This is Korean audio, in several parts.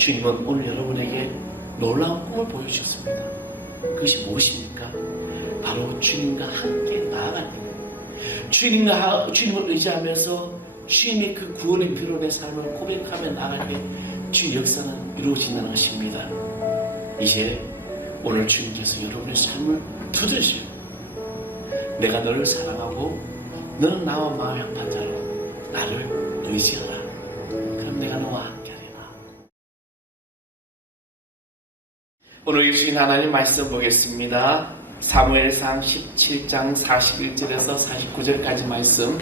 주님은 오늘 여러분에게 놀라운 꿈을 보여주셨습니다. 그것이 무엇입니까? 바로 주님과 함께 나아가는 거예요. 주님을 의지하면서 주님의 그 구원의 피로의 삶을 고백하며 나아갈 때 주의 역사는 이루어진다는 것입니다. 이제 오늘 주님께서 여러분의 삶을 두드리시고, 내가 너를 사랑하고 너는 나와 마음이 합한 자로 나를 의지하라. 그럼 내가 너와 함께하리라. 오늘 주신 하나님 말씀 보겠습니다. 사무엘상 17장 41절에서 49절까지 말씀.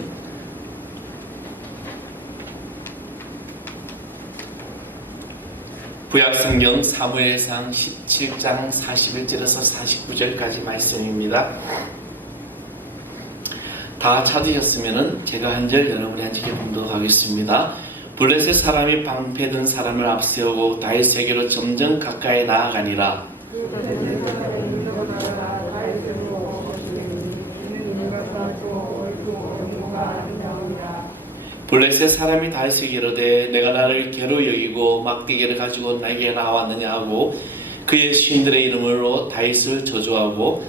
구약성경 사무엘상 17장 41절에서 49절까지 말씀입니다. 다 찾으셨으면 제가 한 절 여러분이 한 절에 봉독하겠습니다. 블레셋 사람이 방패든 사람을 앞세우고 다윗에게로 점점 가까이 나아가니라. 블레셋 사람이 다윗에게 이르되 내가 나를 개로 여기고 막대기를 가지고 나에게 나왔느냐 하고 그의 신들의 이름으로 다윗을 저주하고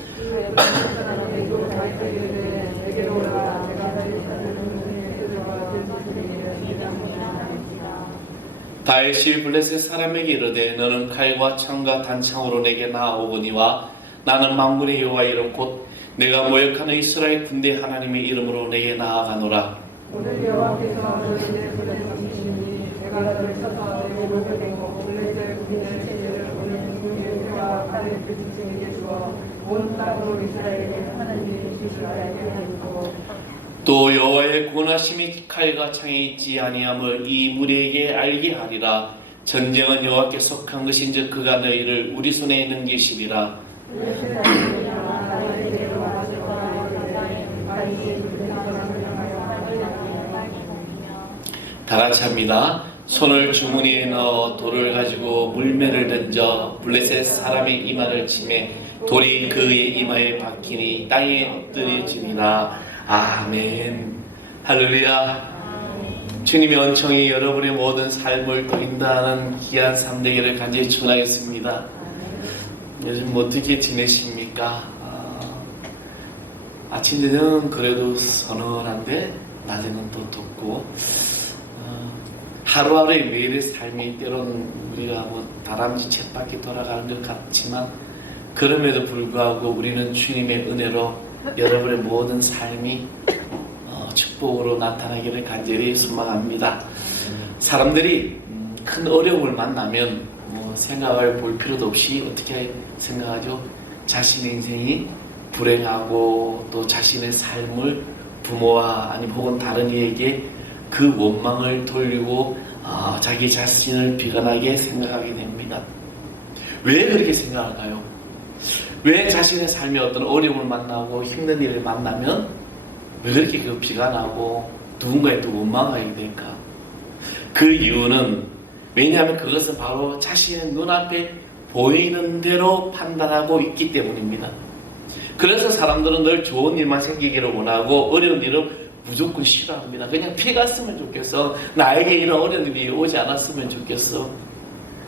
다윗이 블레셋 사람에게 이르되 너는 칼과 창과 단창으로 내게 나아오거니와 나는 만군의 여호와 이름 곧 내가 모욕하는 이스라엘 군대 하나님의 이름으로 내게 나아가노라. 오늘 여호와께서 너희를 보내주시니 내가 너를 쳐서 내 목을 베고 블레셋 군인의 체제를 오늘 누구의 뼈와 칼을 그 지층에게 주어 온 땅으로 이스라엘에게 하나님의 뜻을 알게 하리고 또 여호와의 구원하심이 칼과 창에 있지 아니함을 이 무리에게 알게 하리라. 전쟁은 여호와께 속한 것인즉 그가 너희를 우리 손에 넘기시리라. 다같이 합니다. 손을 주머니에 넣어 돌을 가지고 물매를 던져 블레셋 사람의 이마를 치매 돌이 그의 이마에 박히니 땅에 엎드려지니라. 아멘. 할렐루야. 주님의 은총이 여러분의 모든 삶을 도인다는 귀한 삶되기를 간절히 축원하겠습니다. 요즘 어떻게 지내십니까? 아침 저녁은 그래도 서늘한데 낮에는 또 덥고 하루하루의 매일의 삶이 때로는 우리가 다람쥐 쳇바퀴 돌아가는 것 같지만 그럼에도 불구하고 우리는 주님의 은혜로 여러분의 모든 삶이 축복으로 나타나기를 간절히 소망합니다. 사람들이 큰 어려움을 만나면 생각을 볼 필요도 없이 어떻게 생각하죠? 자신의 인생이 불행하고 또 자신의 삶을 부모와 아니면 혹은 다른 이에게 그 원망을 돌리고 자기 자신을 비관하게 생각하게 됩니다. 왜 그렇게 생각할까요? 왜 자신의 삶에 어떤 어려움을 만나고 힘든 일을 만나면 왜 그렇게 비관하고 누군가에 또 원망하게 될까? 그 이유는 왜냐하면 그것은 바로 자신의 눈앞에 보이는 대로 판단하고 있기 때문입니다. 그래서 사람들은 늘 좋은 일만 생기기를 원하고 어려운 일은 무조건 싫어합니다. 그냥 피 갔으면 좋겠어. 나에게 이런 어려운 일이 오지 않았으면 좋겠어.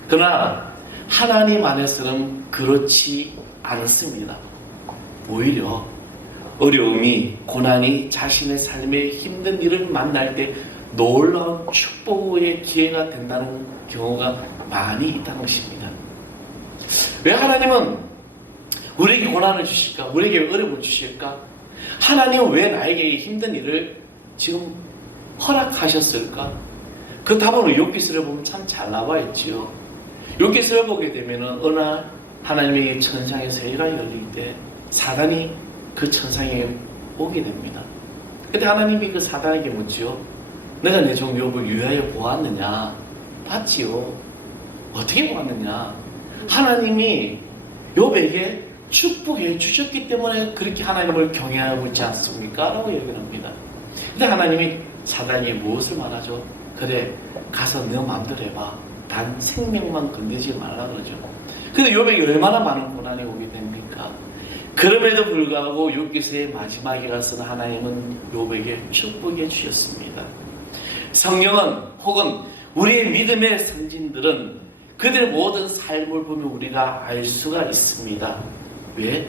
그러나 하나님 안에서는 그렇지 않습니다. 오히려 어려움이, 고난이 자신의 삶에 힘든 일을 만날 때 놀라운 축복의 기회가 된다는 경우가 많이 있다는 것입니다. 왜 하나님은 우리에게 고난을 주실까? 우리에게 어려움을 주실까? 하나님은 왜 나에게 힘든 일을 지금 허락하셨을까? 그 답은 욥기서를 보면 참 잘 나와 있지요. 욥기서를 보게 되면 어느 날 하나님의 천상의 세계가 열릴 때 사단이 그 천상에 오게 됩니다. 그때 하나님이 그 사단에게 묻지요. 내가 내 종 욥을 유하여 보았느냐? 봤지요. 어떻게 보았느냐? 하나님이 욥에게 축복해 주셨기 때문에 그렇게 하나님을 경외하고 있지 않습니까? 라고 얘기를 합니다. 근데 하나님이 사단이 무엇을 말하죠? 그래, 가서 너 마음대로 해봐. 단 생명만 건드리지 말라 그러죠. 근데 욥에게 얼마나 많은 고난이 오게 됩니까? 그럼에도 불구하고 욥기서의 마지막에 가서는 하나님은 욥에게 축복해 주셨습니다. 성경은 혹은 우리의 믿음의 선진들은 그들의 모든 삶을 보면 우리가 알 수가 있습니다. 왜?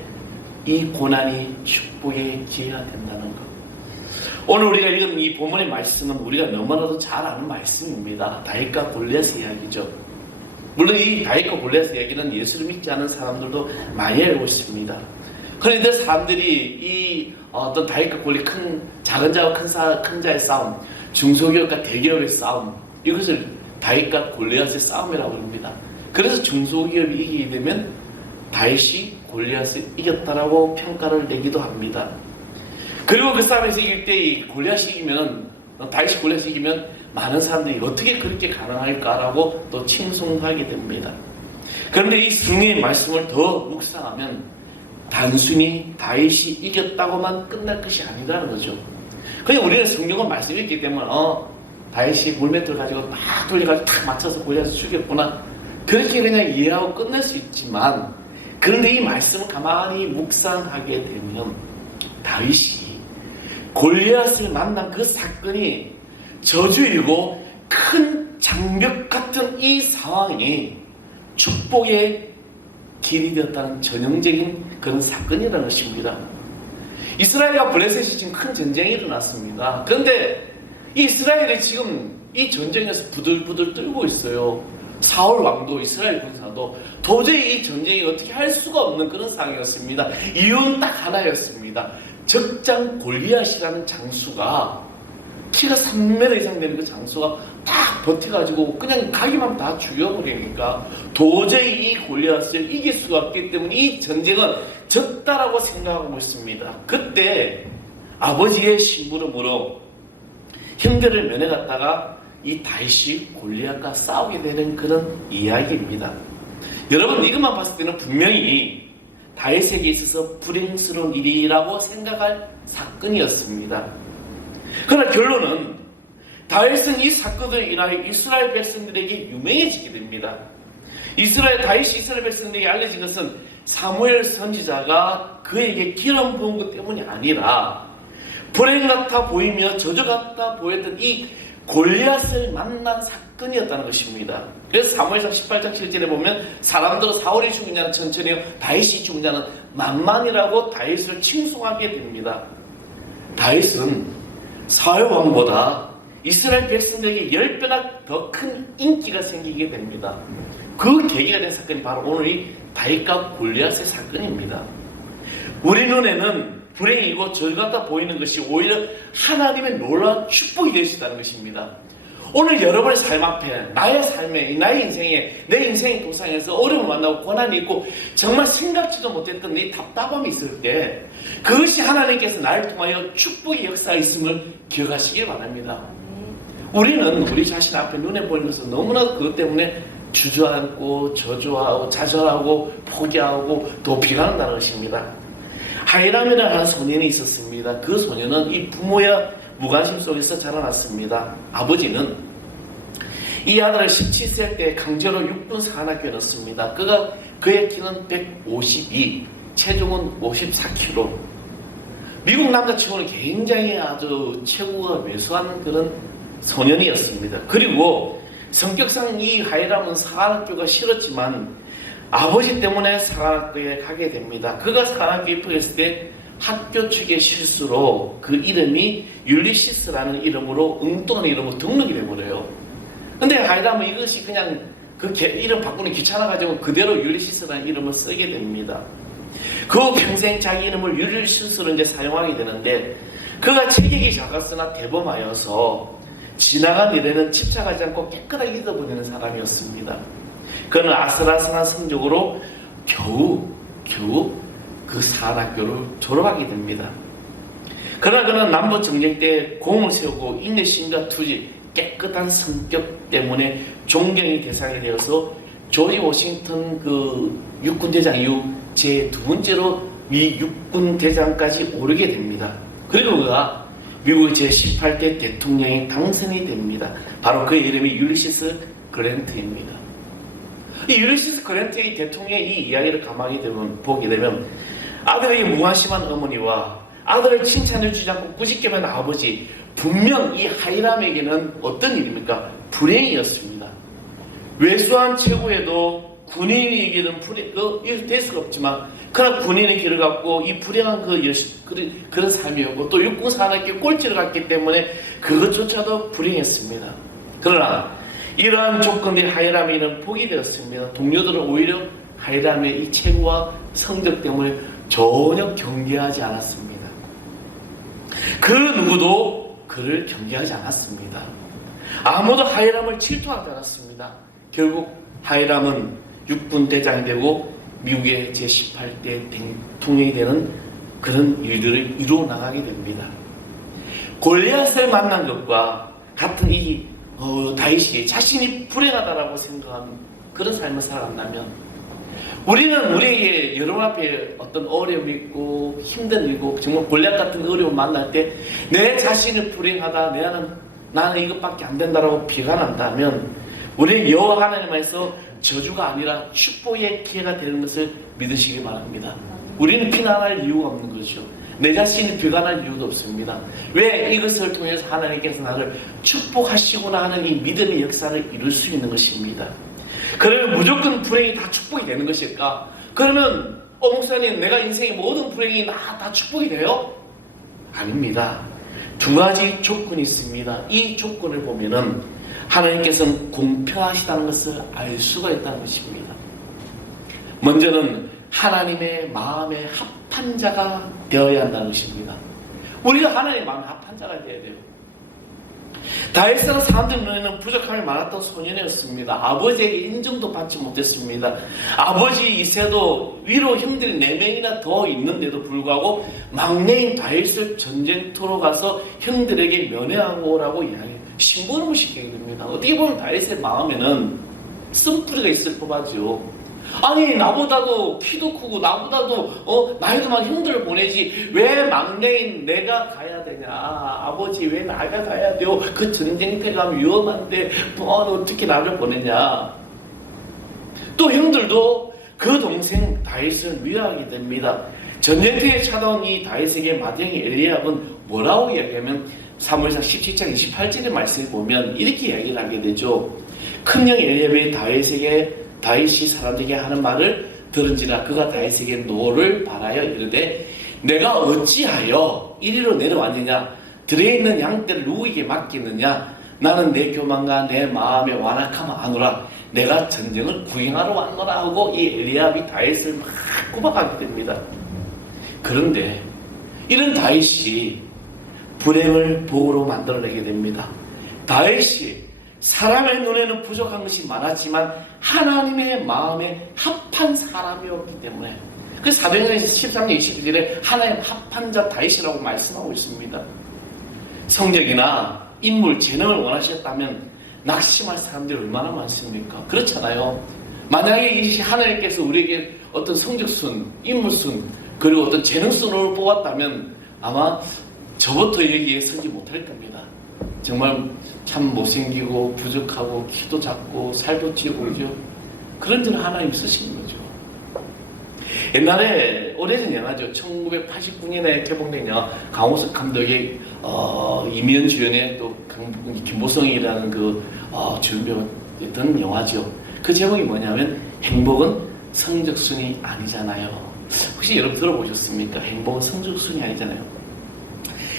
이 고난이 축복의 기회가 된다는 것. 오늘 우리가 읽은 이 본문의 말씀은 우리가 너무나도 잘 아는 말씀입니다. 다윗과 골리앗의 이야기죠. 물론 이 다윗과 골리앗의 이야기는 예수를 믿지 않은 사람들도 많이 알고 있습니다. 그런데 사람들이 이 어떤 다윗과 골리앗, 작은 자와 큰 자의 싸움, 중소기업과 대기업의 싸움, 이것을 다윗과 골리앗의 싸움이라고 합니다. 그래서 중소기업이 이기게 되면 다윗이 골리앗을 이겼다라고 평가를 내기도 합니다. 그리고 그 싸움에서 이길 때 이 골리앗이 이기면, 다윗이 골리앗이 이기면 많은 사람들이 어떻게 그렇게 가능할까라고 또 칭송하게 됩니다. 그런데 이 성경의 말씀을 더 묵상하면 단순히 다윗이 이겼다고만 끝날 것이 아니라는 거죠. 그냥 우리는 성경은 말씀이 있기 때문에 다윗이 물맷돌 가지고 막 돌려가지고 탁 맞춰서 골리앗을 죽였구나, 그렇게 그냥 이해하고 끝낼 수 있지만, 그런데 이 말씀을 가만히 묵상하게 되면 다윗이 골리앗을 만난 그 사건이 저주이고 큰 장벽 같은 이 상황이 축복의 길이 되었다는 전형적인 그런 사건이라는 것입니다. 이스라엘과 블레셋이 지금 큰 전쟁이 일어났습니다. 그런데 이스라엘이 지금 이 전쟁에서 부들부들 떨고 있어요. 사울 왕도 이스라엘 군사도 도저히 이 전쟁이 어떻게 할 수가 없는 그런 상황이었습니다. 이유는 딱 하나였습니다. 적장 골리앗이라는 장수가, 키가 3m 이상 되는 그 장수가 딱 버텨가지고 그냥 가기만 다 죽여버리니까 도저히 이 골리앗을 이길 수가 없기 때문에 이 전쟁은 졌다라고 생각하고 있습니다. 그때 아버지의 심부름으로 형제를 면회갔다가 이 다윗이 골리앗과 싸우게 되는 그런 이야기입니다. 여러분, 이것만 봤을 때는 분명히 다윗에게 있어서 불행스러운 일이라고 생각할 사건이었습니다. 그러나 결론은 다윗은 이 사건으로 인하여 이스라엘 백성들에게 유명해지게 됩니다. 다윗이 이스라엘 백성들에게 알려진 것은 사무엘 선지자가 그에게 기름 부은 것 때문이 아니라 불행 같아 보이며 저주 같아 보였던 이 골리앗을 만난 사건이었다는 것입니다. 그래서 사무엘상 18장 7절에 보면 사람들은 사울이 죽은 자는 천천히요, 다윗이 죽은 자는 만만이라고 다윗을 칭송하게 됩니다. 다윗은 사울 왕보다 이스라엘 백성들에게 10배나 더 큰 인기가 생기게 됩니다. 그 계기가 된 사건이 바로 오늘 이 다윗과 골리앗의 사건입니다. 우리 눈에는 불행이고 저주 같아 보이는 것이 오히려 하나님의 놀라운 축복이 될 수 있다는 것입니다. 오늘 여러분의 삶 앞에, 나의 삶에, 나의 인생에, 내 인생의 도상에서 어려움을 만나고 고난이 있고 정말 생각지도 못했던 이 답답함이 있을 때 그것이 하나님께서 나를 통하여 축복의 역사가 있음을 기억하시길 바랍니다. 우리는 우리 자신 앞에 눈에 보이는 것은 너무나도 그것 때문에 주저앉고 저주하고 좌절하고 포기하고 또 비난한다는 것입니다. 하이람이라는 소년이 있었습니다. 그 소년은 이 부모의 무관심 속에서 자라났습니다. 아버지는 이 아들을 17세 때 강제로 육군 사관학교에 넣었습니다. 그의 키는 152, 체중은 54kg. 미국 남자치고는 굉장히 아주 체구가 왜소한 그런 소년이었습니다. 그리고 성격상 이 하이람은 사관학교가 싫었지만 아버지 때문에 사관학교에 가게 됩니다. 그가 사관학교에 입학했을 때 학교 측의 실수로 그 이름이 율리시스라는 이름으로 엉뚱한 이름으로 등록이 돼버려요. 근데 하이람은 이것이 그냥 이름 바꾸는 귀찮아가지고 그대로 율리시스라는 이름을 쓰게 됩니다. 그 평생 자기 이름을 율리시스로 이제 사용하게 되는데, 그가 체격이 작았으나 대범하여서 지나간 일에는 집착하지 않고 깨끗하게 잊어버리는 사람이었습니다. 그는 아슬아슬한 성적으로 겨우 그 사관학교를 졸업하게 됩니다. 그러나 그는 남북전쟁 때 공을 세우고 인내심과 투지, 깨끗한 성격 때문에 존경의 대상이 되어서 조지 워싱턴 그 육군대장 이후 제2번째로 미 육군대장까지 오르게 됩니다. 그리고 그가 미국의 제18대 대통령이 당선이 됩니다. 바로 그의 이름이 율리시스 그랜트입니다. 이 율리시스 그랜트의 대통령의 이 이야기를 가만히 보게 되면 아들에게 무관심한 어머니와 아들을 칭찬해주지 않고 꾸짖기만 한 아버지, 분명 이 하이람에게는 어떤 일입니까? 불행이었습니다. 외수한 최고에도 군인이 이기는 이거 될 수가 없지만, 그러나 군인의 길을 갖고 이 불행한 그런 삶이었고, 또 육군 산악회 꼴찌를 갔기 때문에 그것조차도 불행했습니다. 그러나 이러한 조건들이 하이람에는 복이 되었습니다. 동료들은 오히려 하이람의 이 체구와 성적 때문에 전혀 경계하지 않았습니다. 그 누구도 그를 경계하지 않았습니다. 아무도 하이람을 질투하지 않았습니다. 결국 하이람은 육군 대장이 되고 미국의 제18대 대통령이 되는 그런 일들을 이루어 나가게 됩니다. 골리앗을 만난 것과 같은 이 다윗이 자신이 불행하다라고 생각하는 그런 삶을 살아간다면, 우리는 우리에게 여러분 앞에 어떤 어려움이 있고 힘든 일이고 정말 골리앗 같은 어려움 만날 때 내 자신을 불행하다, 나는 이것밖에 안 된다라고 비관한다면, 우리는 여호와 하나님께서 저주가 아니라 축복의 기회가 되는 것을 믿으시기 바랍니다. 우리는 비난할 이유가 없는 거죠. 내 자신을 비관할 이유도 없습니다. 왜? 이것을 통해서 하나님께서 나를 축복하시구나 하는 이 믿음의 역사를 이룰 수 있는 것입니다. 그러면 무조건 불행이 다 축복이 되는 것일까? 그러면 목사님, 내가 인생의 모든 불행이 다 축복이 돼요? 아닙니다. 두 가지 조건이 있습니다. 이 조건을 보면은 하나님께서는 공평하시다는 것을 알 수가 있다는 것입니다. 먼저는 하나님의 마음에 합한 자가 되어야 한다는 것입니다. 우리가 하나님의 마음에 합한 자가 되어야 돼요. 다윗은 사람들 눈에는 부족함이 많았던 소년이었습니다. 아버지에게 인정도 받지 못했습니다. 아버지 이새도 위로 형들이 4명이나 더 있는데도 불구하고 막내인 다윗을 전쟁터로 가서 형들에게 면회하고 오라고 신부름을 시키게 됩니다. 어떻게 보면 다윗의 마음에는 쓴뿌리가 있을 법하죠. 아니, 나보다도 키도 크고 나보다도 나이도 많은 형들을 보내지 왜 막내인 내가 가야 되냐, 아버지 왜 나가 가야 돼요, 그 전쟁터에 가면 위험한데 어떻게 나를 보내냐. 또 형들도 그 동생 다윗을 미워하게 됩니다. 전쟁터에 찾아온 이 다윗에게 맏형이 엘리압은 뭐라고 이야기하면 사무엘상 17장 28절의 말씀을 보면 이렇게 이야기를 하게 되죠. 큰형 엘리압이 다윗이 사람들에게 하는 말을 들은지라 그가 다윗에게 노를 바라여 이르되 내가 어찌하여 이리로 내려왔느냐, 들에 있는 양떼를 누구에게 맡기느냐, 나는 내 교만과 내 마음의 완악함을 아노라, 내가 전쟁을 구경하러 왔노라 하고 이 엘리압이 다윗을 막 구박하게 됩니다. 그런데 이런 다윗이 불행을 복으로 만들어내게 됩니다. 다윗이 사람의 눈에는 부족한 것이 많았지만 하나님의 마음에 합한 사람이었기 때문에, 그래서 사도행전 13장 22절에 하나님 합한 자 다윗이라고 말씀하고 있습니다. 성적이나 인물, 재능을 원하셨다면 낙심할 사람들이 얼마나 많습니까? 그렇잖아요. 만약에 이 하나님께서 우리에게 어떤 성적순, 인물순, 그리고 어떤 재능순으로 뽑았다면 아마 저부터 여기에 서지 못할 겁니다. 정말 참 못생기고 부족하고 키도 작고 살도 찌고 그러죠. 그런 데는 하나님 쓰시는 거죠. 옛날에 오래전 영화죠. 1989년에 개봉된 영화, 강호석 감독의 이미연 주연의 또 김보성이라는 그 주연배우였던 영화죠. 그 제목이 뭐냐면 행복은 성적순이 아니잖아요. 혹시 여러분 들어보셨습니까? 행복은 성적순이 아니잖아요.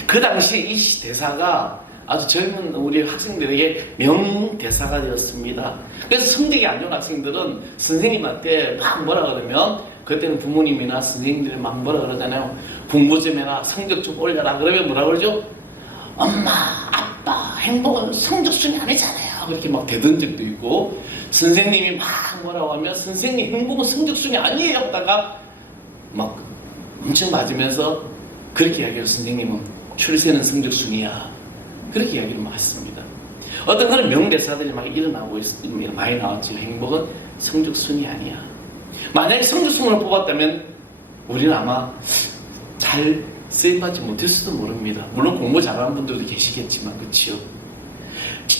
그 당시 이 대사가 아주 젊은 우리 학생들에게 명대사가 되었습니다. 그래서 성적이 안 좋은 학생들은 선생님한테 막 뭐라 그러면, 그때는 부모님이나 선생님들이 막 뭐라 그러잖아요. 공부 좀 해라, 성적 좀 올려라. 그러면 뭐라 그러죠? 엄마, 아빠, 행복은 성적순이 아니잖아요. 그렇게 막 대든 적도 있고, 선생님이 막 뭐라고 하면 선생님 행복은 성적순이 아니에요 하다가 막 엄청 맞으면서 그렇게 이야기해요. 선생님은 출세는 성적순이야. 그렇게 이야기를 했습니다. 어떤 그런 명대사들이 막 일어나고 있습니다. 많이 나왔죠. 행복은 성적순이 아니야. 만약에 성적순으로 뽑았다면 우리는 아마 잘 쓰임받지 못했을지도 모릅니다. 물론 공부 잘하는 분들도 계시겠지만, 그렇죠.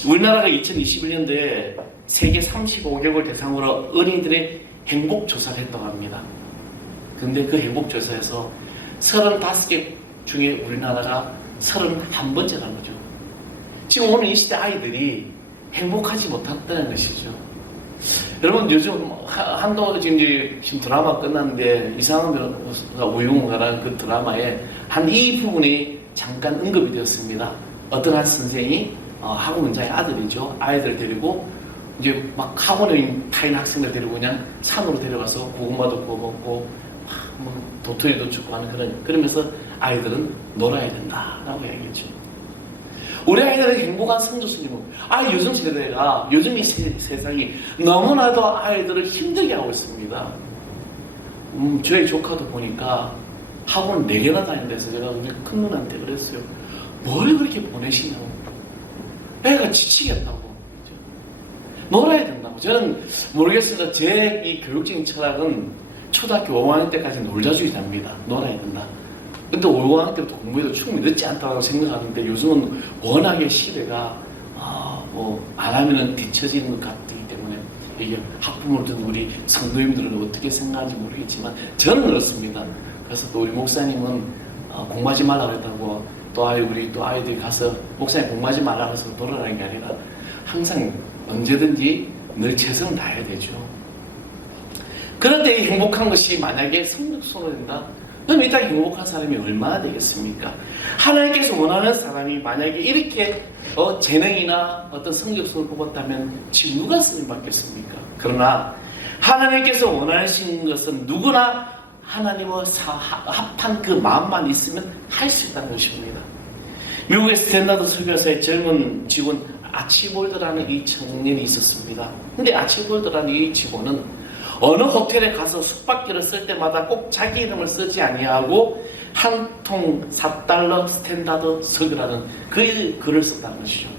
우리나라가 2021년도에 세계 35개국을 대상으로 어린이들의 행복조사를 했다고 합니다. 근데 그 행복조사에서 35개 중에 우리나라가 31번째 간 거죠. 지금 오늘 이 시대 아이들이 행복하지 못한다는 것이죠. 여러분 요즘 한동안 지금 드라마 끝났는데 이상한 변호사가 우영우가라는 그 드라마에 한 이 부분이 잠깐 언급이 되었습니다. 어떤 한 선생이 학원 원장의 아들이죠. 아이들 데리고 이제 막 학원에 타인 학생들 데리고 그냥 산으로 데려가서 고구마도 구워 먹고 뭐 도토리도 주고 하는 그러면서 아이들은 놀아야 된다라고 이야기했죠. 우리 아이들은 행복한 성교수님은 요즘 세대가 요즘 이 세상이 너무나도 아이들을 힘들게 하고 있습니다. 저희 조카도 보니까 학원 4개나 다닌다해서 제가 우리 큰 누나한테 그랬어요. 뭘 그렇게 보내시냐고. 애가 지치겠다고. 놀아야 된다고. 저는 모르겠습니다. 제 이 교육적인 철학은 초등학교 5학년 때까지 놀자주의자입니다. 놀아야 된다. 근데 5학년 때부터 공부해도 충분히 늦지 않다고 생각하는데 요즘은 워낙에 시대가 안 하면은 뒤처지는 것 같기 때문에 이게 학부모들은 우리 성도님들은 어떻게 생각하는지 모르겠지만 저는 그렇습니다. 그래서 또 우리 목사님은 공부하지 말라고 했다고 우리 아이들이 가서 목사님 공부하지 말라고 해서 놀아라는 게 아니라 항상 언제든지 늘 최선을 다해야 되죠. 그런데 이 행복한 것이 만약에 성적순으로 된다? 그럼 이 땅에 행복한 사람이 얼마나 되겠습니까? 하나님께서 원하는 사람이 만약에 이렇게 재능이나 어떤 성적순을 뽑았다면 지금 누가 쓰임 받겠습니까? 그러나 하나님께서 원하시는 것은 누구나 하나님과 합한 그 마음만 있으면 할 수 있다는 것입니다. 미국의 스탠다드 설교사의 젊은 직원 아치볼드라는 이 청년이 있었습니다. 근데 아치볼드라는 이 직원은 어느 호텔에 가서 숙박비를 쓸 때마다 꼭 자기 이름을 쓰지 아니하고 한 통 $4 스탠다드 석유라는 그 글을 썼다는 것이죠.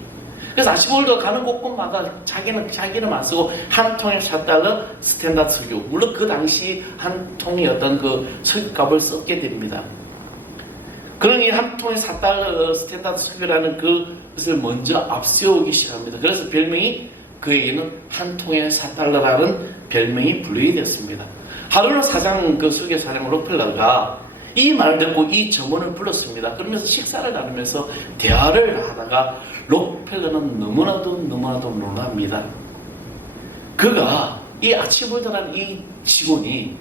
그래서 아치볼드가 가는 곳곳마다 자기는 자기 이름 안 쓰고 한 통에 $4 스탠다드 석유, 물론 그 당시 한 통의 어떤 그 석유값을 썼게 됩니다. 그러니 한 통에 $4 스탠다드 석유라는 그것을 먼저 앞세우기 시작합니다. 그래서 별명이 그에게는 한 통에 $4라는 별명이 불리게 됐습니다. 하루는 그 석유 사장 록펠러가 이 말을 듣고 이 점원을 불렀습니다. 그러면서 식사를 나누면서 대화를 하다가 록펠러는 너무나도 놀랍니다. 그가 이 아치볼드라는 이 직원이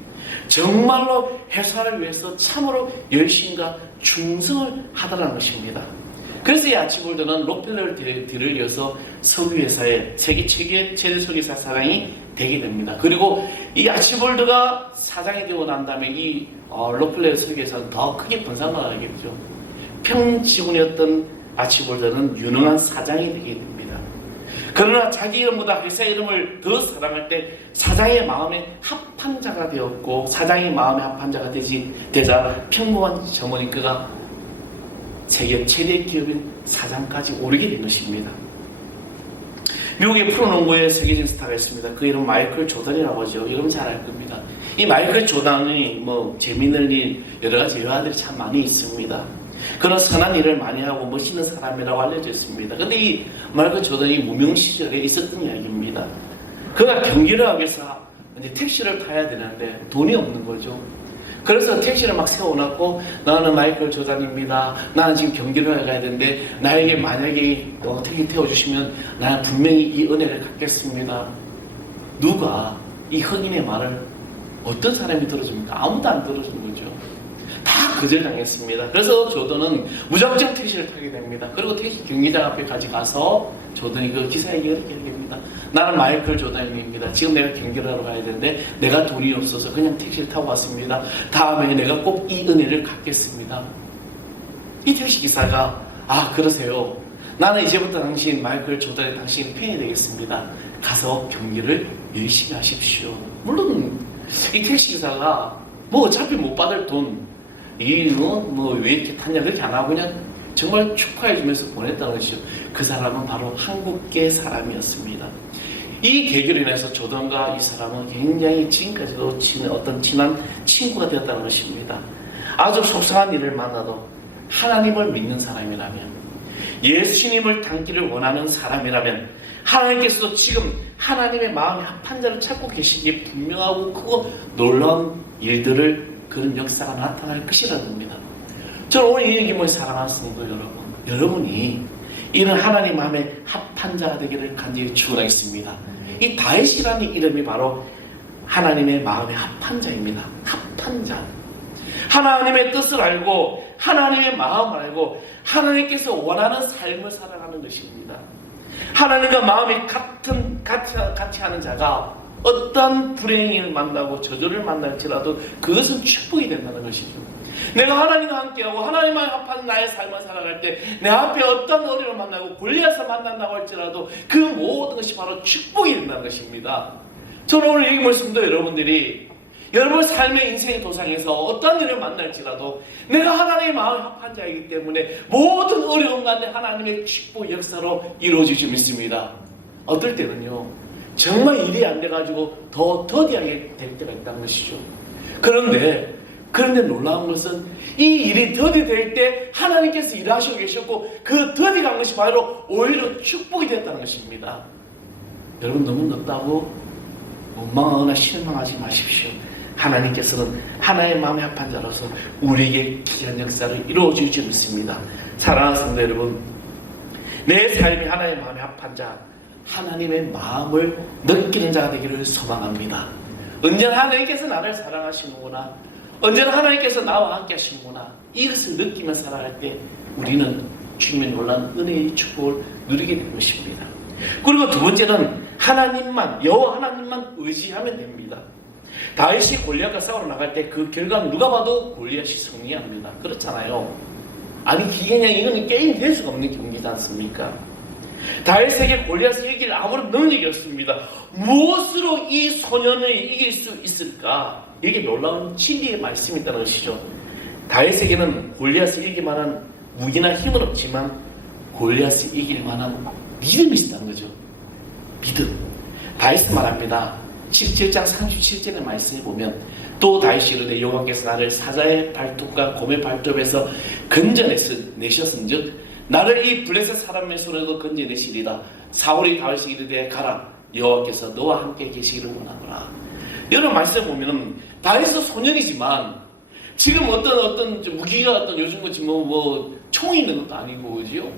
정말로 회사를 위해서 참으로 열심과 충성을 하더라는 것입니다. 그래서 이 아치볼드는 록펠러를 뒤를 이어서 석유회사의 세계 최대 석유회사 사장이 되게 됩니다. 그리고 이 아치볼드가 사장이 되고 난 다음에 이 록펠러 석유회사는 더 크게 번성하게 되죠. 평직원이었던 아치볼드는 유능한 사장이 되게 됩니다. 그러나 자기 이름보다 회사 이름을 더 사랑할 때 사장의 마음에 합한 자가 되었고 사장의 마음에 합한 자가 되자 평범한 점원인 그가 세계 최대 기업인 사장까지 오르게 된 것입니다. 미국의 프로농구의 세계적인 스타가 있습니다. 그 이름 마이클 조던이라고 하죠. 여러분 잘 알 겁니다. 이 마이클 조던이 재미있는 일, 여러 가지 일화들이 참 많이 있습니다. 그런 선한 일을 많이 하고 멋있는 사람이라고 알려져 있습니다. 근데 이 마이클 조던이 무명 시절에 있었던 이야기입니다. 그가 경기를 하기 위해서 이제 택시를 타야 되는데 돈이 없는 거죠. 그래서 택시를 막 세워놨고 나는 마이클 조던입니다. 나는 지금 경기를 가야 되는데 나에게 만약에 택시 태워주시면 나는 분명히 이 은혜를 갖겠습니다. 누가 이 흑인의 말을 어떤 사람이 들어줍니까? 아무도 안 들어주는 거죠. 다 거절당했습니다. 그래서 조던은 무작정 택시를 타게 됩니다. 그리고 택시 경기장 앞에까지 가서 조던이 그 기사에게 이렇게 얘기합니다. 나는 마이클 조던입니다. 지금 내가 경기를 하러 가야 되는데 내가 돈이 없어서 그냥 택시를 타고 왔습니다. 다음에 내가 꼭 이 은혜를 갖겠습니다. 이 택시 기사가 그러세요. 나는 이제부터 당신 마이클 조던의 당신 팬이 되겠습니다. 가서 경기를 열심히 하십시오. 물론 이 택시 기사가 어차피 못 받을 돈 왜 이렇게 탔냐 그렇게 안 하고 그냥 정말 축하해주면서 보냈다는 것이죠. 그 사람은 바로 한국계 사람이었습니다. 이 계기로 인해서 조던과 이 사람은 굉장히 지금까지도 어떤 친한 친구가 되었다는 것입니다. 아주 속상한 일을 만나도 하나님을 믿는 사람이라면, 예수님을 닮기를 원하는 사람이라면 하나님께서도 지금 하나님의 마음에 합한 자를 찾고 계시기에 분명하고 크고 놀라운 일들을, 그런 역사가 나타날 것이라는 겁니다. 저는 오늘 이 얘기를 사랑하는 성도 여러분, 여러분이 이는 하나님 마음에 합한 자가 되기를 간절히 축원하겠습니다. 이 다윗이라는 이름이 바로 하나님의 마음에 합한 자입니다. 합한 자. 하나님의 뜻을 알고 하나님의 마음을 알고 하나님께서 원하는 삶을 살아가는 것입니다. 하나님과 마음이 같이 하는 자가 어떤 불행을 만나고 저주를 만날지라도 그것은 축복이 된다는 것이죠. 내가 하나님과 함께하고 하나님과 합한 나의 삶을 살아갈 때 내 앞에 어떤 어려움을 만나고 골리앗을 만난다고 할지라도 그 모든 것이 바로 축복이 된다는 것입니다. 저는 오늘 이 말씀도 여러분들이 여러분 삶의 인생의 도상에서 어떤 일을 만날지라도 내가 하나님의 마음에 합한 자이기 때문에 모든 어려움 가운데 하나님의 축복 역사로 이루어질 줄 믿습니다. 어떨 때는요 정말 일이 안 돼가지고 더 더디하게 될 때가 있다는 것이죠. 그런데 놀라운 것은 이 일이 더디될 때 하나님께서 일하시고 계셨고 그 더디간 것이 바로 오히려 축복이 됐다는 것입니다. 여러분 너무 늦다고 원망하거나 실망하지 마십시오. 하나님께서는 하나의 마음에 합한 자로서 우리에게 귀한 역사를 이루어줄 줄 믿습니다. 사랑하는 성도 여러분, 내 삶이 하나의 마음에 합한 자, 하나님의 마음을 느끼는 자가 되기를 소망합니다. 언제나 하나님께서 나를 사랑하시는구나, 언제나 하나님께서 나와 함께 하시는구나, 이것을 느끼며 살아갈 때 우리는 주님의 놀라운 은혜의 축복을 누리게 될 것입니다. 그리고 두 번째는 하나님만, 여호와 하나님만 의지하면 됩니다. 다윗이 골리앗과 싸우러 나갈 때 그 결과는 누가 봐도 골리앗이 승리합니다. 그렇잖아요. 아니 그냥 이건 게임이 될 수가 없는 경기지 않습니까? 다윗에게 골리앗을 이길 아무런 능력이 없습니다. 무엇으로 이 소년을 이길 수 있을까? 이게 놀라운 진리의 말씀이 있다는 것이죠. 다윗에게는 골리앗을 이길 만한 무기나 힘은 없지만 골리앗을 이길 만한 믿음이 있다는 거죠. 믿음. 다윗은 말합니다. 17장 37절의 말씀을 보면 또 다윗이 이르되 여호와께서 나를 사자의 발톱과 곰의 발톱에서 건져내셨은즉 나를 이 블레셋 사람의 손에도 건져내시리다. 사울이 다윗에게 이르되 가라, 여호와께서 너와 함께 계시기를 원하노라. 이런 말씀을 보면 다윗은 소년이지만 지금 어떤 무기가 어떤 요즘 같이 뭐 총이 있는 것도 아니고 그죠?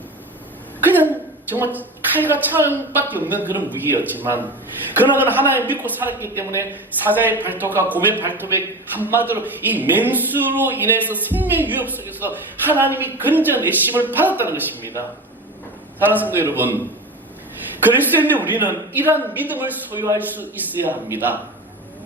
그냥 정말 칼과 창밖에 없는 그런 무기였지만 그러나 하나님 믿고 살았기 때문에 사자의 발톱과 곰의 발톱의 한마디로 이 맹수로 인해서 생명 위협 속에서 하나님이 건져내심을 받았다는 것입니다. 사랑하는 성도 여러분, 그리스도인데 우리는 이러한 믿음을 소유할 수 있어야 합니다.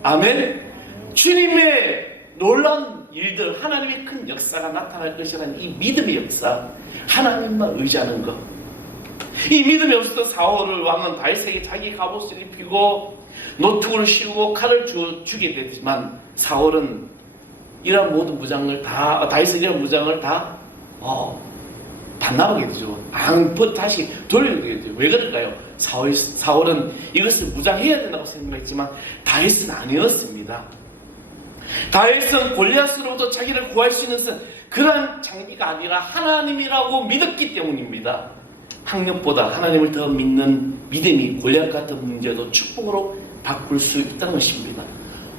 아멘. 주님의 놀라운 일들, 하나님의 큰 역사가 나타날 것이라는 이 믿음의 역사, 하나님만 의지하는 것. 이 믿음이 없었던 사울 왕은 다윗에게 자기 갑옷을 입히고 노투를 씌우고 칼을 주게 되지만 사울은 이러한 모든 무장을 다, 다윗은 이러한 무장을 다 반납하게 되죠. 다시 돌리게 되죠. 왜 그럴까요? 사울은 이것을 무장해야 된다고 생각했지만 다윗은 아니었습니다. 다윗은 골리앗으로부터 자기를 구할 수 있는 그러한 장비가 아니라 하나님이라고 믿었기 때문입니다. 학력보다 하나님을 더 믿는 믿음이 골리앗 같은 문제도 축복으로 바꿀 수 있다는 것입니다.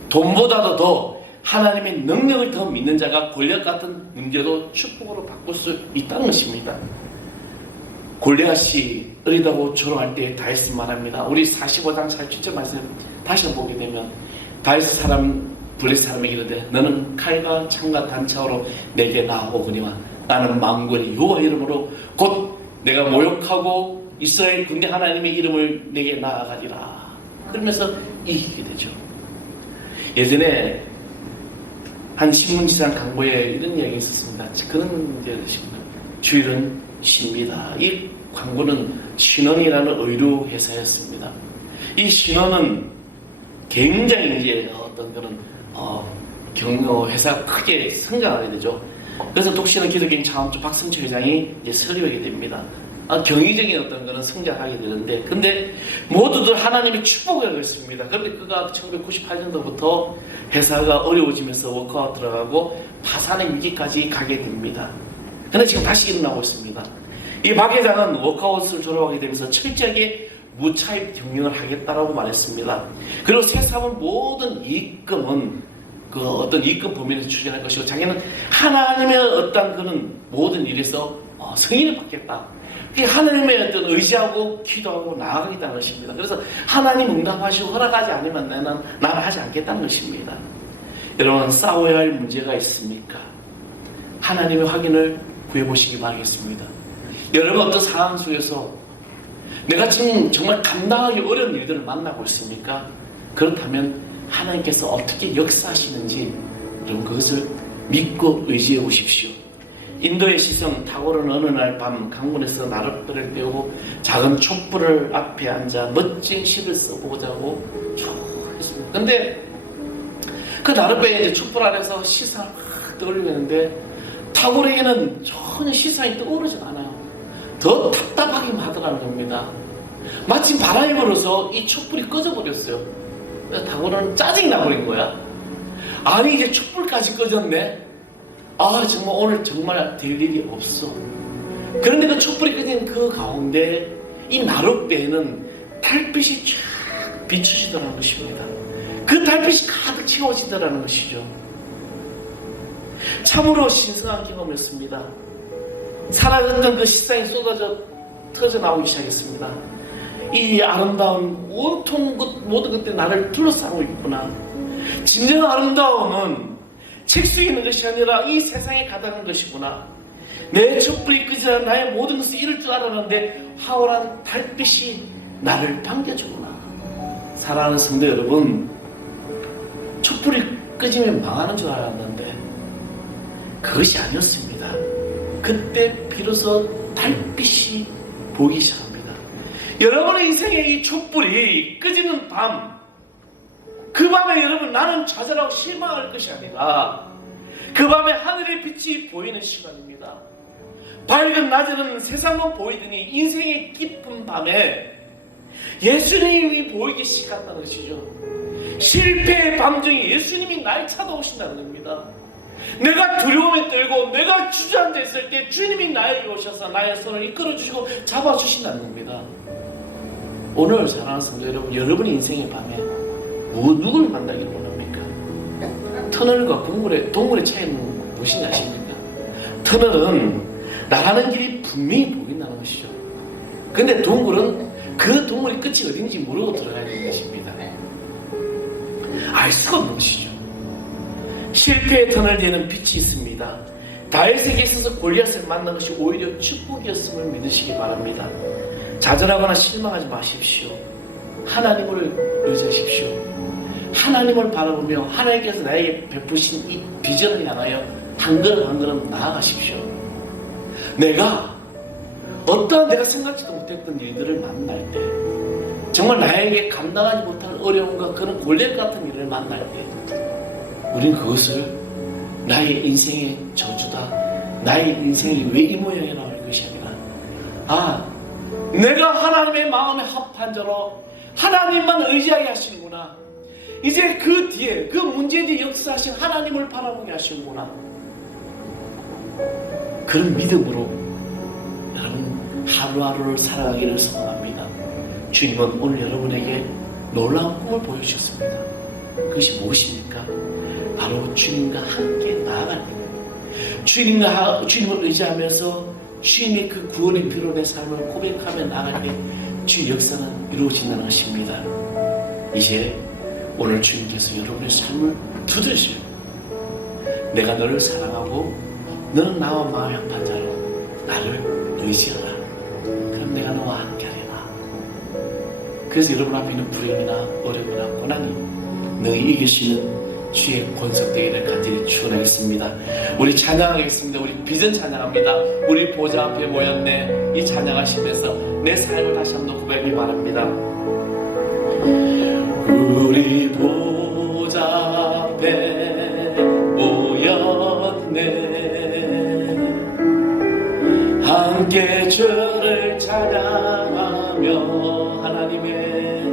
돈보다도 더 하나님의 능력을 더 믿는 자가 골리앗 같은 문제도 축복으로 바꿀 수 있다는 것입니다. 골리앗이 어리다고 조롱할 때 다윗은 말합니다. 우리 45장 47절 말씀 다시 한번 보게 되면 다윗 블레셋 사람에게 이르되 너는 칼과 창과 단창으로 내게 나아오거니와 나는 만군의 여호와 이름으로 곧 내가 모욕하고 이스라엘 군대 하나님의 이름을 내게 나아가리라. 그러면서 이기게 되죠. 예전에 한 신문지상 광고에 이런 이야기가 있었습니다. 그런 이야기입니다. 주일은 쉽니다. 이 광고는 신원이라는 의류 회사였습니다. 이 신원은 굉장히 이제 어떤 그런 경로 회사가 크게 성장하게 되죠. 그래서 독신은 기독교인 창업주 박승철 회장이 이제 설립하게 됩니다. 경이적인 어떤 거는 성장하게 되는데, 근데 모두들 하나님의 축복을 했습니다. 그런데 그가 1998년도부터 회사가 어려워지면서 워크아웃 들어가고 파산의 위기까지 가게 됩니다. 그런데 지금 다시 일어나고 있습니다. 이 박 회장은 워크아웃을 졸업하게 되면서 철저하게 무차입 경영을 하겠다라고 말했습니다. 그리고 세사본 모든 이익금은 그 어떤 이익금 범위에서 추진할 것이고 자기는 하나님의 어떤 그런 모든 일에서 승인을 받겠다. 그게 하나님의 어떤 의지하고 기도하고 나아가겠다는 것입니다. 그래서 하나님 응답하시고 허락하지 않으면 나는 하지 않겠다는 것입니다. 여러분, 싸워야 할 문제가 있습니까? 하나님의 확인을 구해보시기 바라겠습니다. 여러분, 어떤 상황 속에서 내가 지금 정말 감당하기 어려운 일들을 만나고 있습니까? 그렇다면 하나님께서 어떻게 역사하시는지 여러분 그것을 믿고 의지해 보십시오. 인도의 시성 타고는 어느 날 밤 강문에서 나룻배를 떼우고 작은 촛불을 앞에 앉아 멋진 시를 써보자고 쭉 했습니다. 근데 그 나룻배에 이제 촛불 아래서 시상을 확 떠올리고 있는데 타고에게는 전혀 시상이 떠오르지 않아요. 더 답답하기만 하더라는 겁니다. 마침 바람이 불어서 이 촛불이 꺼져버렸어요. 타고는 짜증이 나버린 거야. 아니 이제 촛불까지 꺼졌네. 아 정말 오늘 정말 될 일이 없어. 그런데 그 촛불이 꺼진 그 가운데 이 나룻배에는 달빛이 쫙 비추시더라는 것입니다. 그 달빛이 가득 채워지더라는 것이죠. 참으로 신선한 경험이었습니다. 사라졌던 그 식상이 쏟아져 터져 나오기 시작했습니다. 이 아름다운 온통 모든 것들이 나를 둘러싸고 있구나. 진정한 아름다움은 책 속에 있는 것이 아니라 이 세상에 가득한 것이구나. 내 촛불이 끄자 나의 모든 것을 잃을 줄 알았는데 하오란 달빛이 나를 반겨주구나. 사랑하는 성도 여러분, 촛불이 끄지면 망하는 줄 알았는데 그것이 아니었습니다. 그때 비로소 달빛이 보이기 시작합니다. 여러분의 인생의 이 촛불이 끄지는 밤, 그 밤에 여러분 나는 좌절하고 실망할 것이 아니라 그 밤에 하늘의 빛이 보이는 시간입니다. 밝은 낮에는 세상만 보이더니 인생의 깊은 밤에 예수님이 보이기 시작한다는 것이죠. 실패의 밤 중에 예수님이 날 찾아오신다는 겁니다. 내가 두려움에 떨고 내가 주저앉아 있을 때 주님이 나에게 오셔서 나의 손을 이끌어주시고 잡아주신다는 겁니다. 오늘 사랑하는 성도 여러분, 여러분의 인생의 밤에 누굴 만나기를 원합니까? 터널과 동물의 차이는 무엇인지 아십니까? 터널은 나가는 길이 분명히 보인다는 것이죠. 근데 동물은 그 동물의 끝이 어딘지 모르고 들어가야 되는 것입니다. 알 수가 없는 것이죠. 실패의 터널에는 빛이 있습니다. 다윗에게 있어서 골리앗을 만난 것이 오히려 축복이었음을 믿으시기 바랍니다. 좌절하거나 실망하지 마십시오. 하나님을 의지하십시오. 하나님을 바라보며 하나님께서 나에게 베푸신 이 비전을 향하여 한 걸음 한 걸음 나아가십시오. 내가 어떠한 내가 생각지도 못했던 일들을 만날 때, 정말 나에게 감당하지 못할 어려움과 그런 골렘 같은 일을 만날 때 우리는 그것을 나의 인생의 저주다, 나의 인생이 왜 이 모양이 나올 것이 아니라 내가 하나님의 마음에 합한 자로 하나님만 의지하게 하시는구나. 이제 그 뒤에 그 문제에 대해 역사하신 하나님을 바라보게 하시는구나. 그런 믿음으로 여러분 하루하루를 살아가기를 소망합니다. 주님은 오늘 여러분에게 놀라운 꿈을 보여주셨습니다. 그것이 무엇입니까? 바로 주님과 함께 나아갈 때, 주님을 의지하면서 주님의 그 구원의 피로 내 삶을 고백하며 나아갈 때 주의 역사는 이루어진다는 것입니다. 이제 오늘 주님께서 여러분의 삶을 두드리시오. 내가 너를 사랑하고 너는 나와 마음이 합한 자로 나를 의지하라. 그럼 내가 너와 함께하리라. 그래서 여러분 앞에 있는 불행이나 어려움이나 고난이 너희 이길 수 있는 주의 권속되기를 간절히 축원하겠습니다. 우리 찬양하겠습니다. 우리 비전 찬양합니다. 우리 보좌 앞에 모였네. 이 찬양하시면서 내 삶을 다시 한번 고백하기 바랍니다. 우리 보좌 앞에 모였네. 함께 주를 찬양하며 하나님의